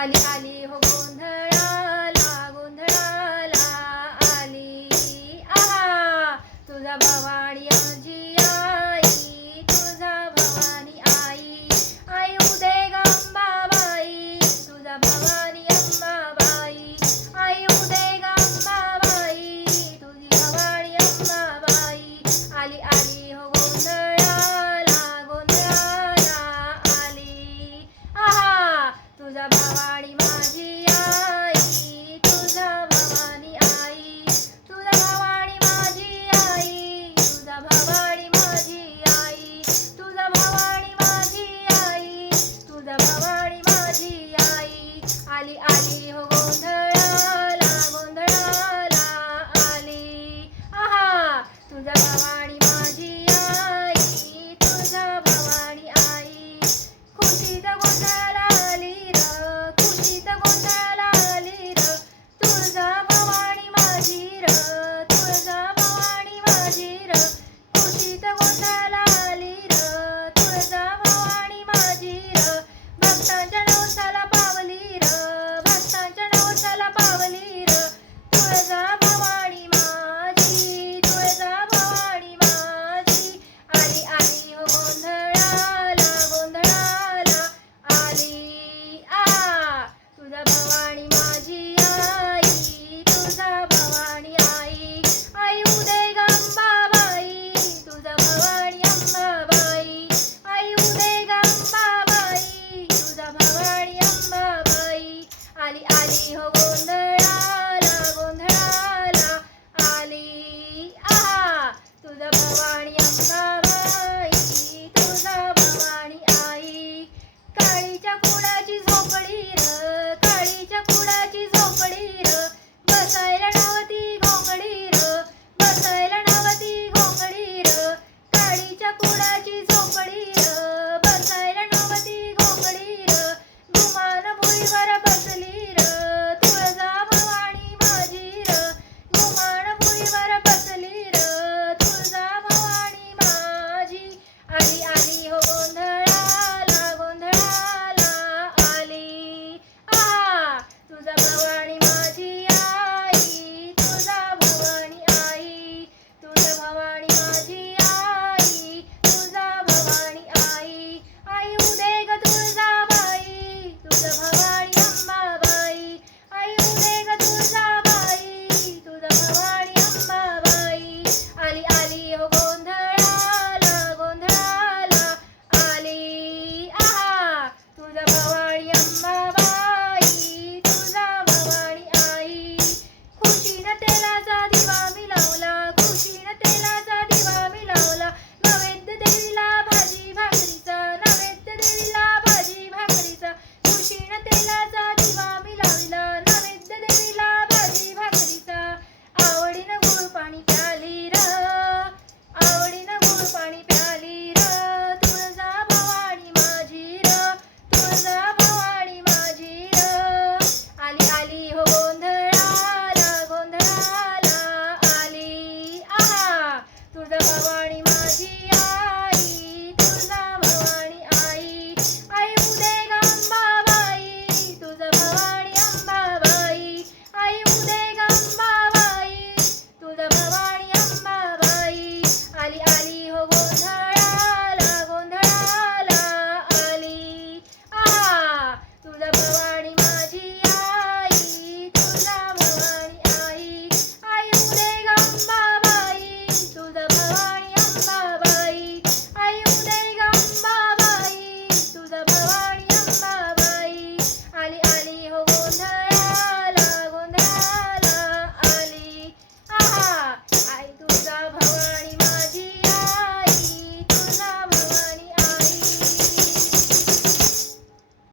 आली आली हो गोंधळाला गोंधळाला आली आहा तुझा भवानी माझी आई तुझा भवानी आई आई उदे गंबाबाई तुझा भवानी अंबाबाई आई उदे गंबाबाई तुझी भवानी अंबाबाई आली आली हो गोंधळाला गोंधळाला आली आहा तुझा भवानी माझी आई तुझा भवानी आई तुझा भवानी माझी आई तुझा भवानी माझी आई तुझा भवानी माझी आई तुझा भवानी माझी आई आली आली हो गोंधळाला गोंधळाला आली आहा तुझा भवानी माझी आई तुझा भवानी आई खुशीत गोंधळाला आली र खुशीत गोंधळाला आली र तुळजा भवानी माझी र तुळजा भवानी माझी र खुशीत गोंधळाला आली र तुळजा भवानी माझी र भक्तांच्या नवसाला पावली र भक्तांच्या नवसाला पावली र तुळजा भवानी माझी तुळजा भवानी माझी आली आली हो गोंधळाला गोंधळाला आली आ तुझा भवानी माझी आई तुझा भवानी आई आई उदय गंबाबाई तुझा भवानी अंबाबाई आई उदय गंबाबाई तुझा भवानी अंबाबाई आली आली हो गोंधळाला गोंधळाला आली आहा तुझा भवानी अंबाबाई तुझा भवानी आई काळीच्या कुडाची झोपडी र काळीच्या कुडाची झोपडी र बसायला नवती घोंगडी र बसायला नवती घोंगडी र काळीच्या कुडाची झोपडी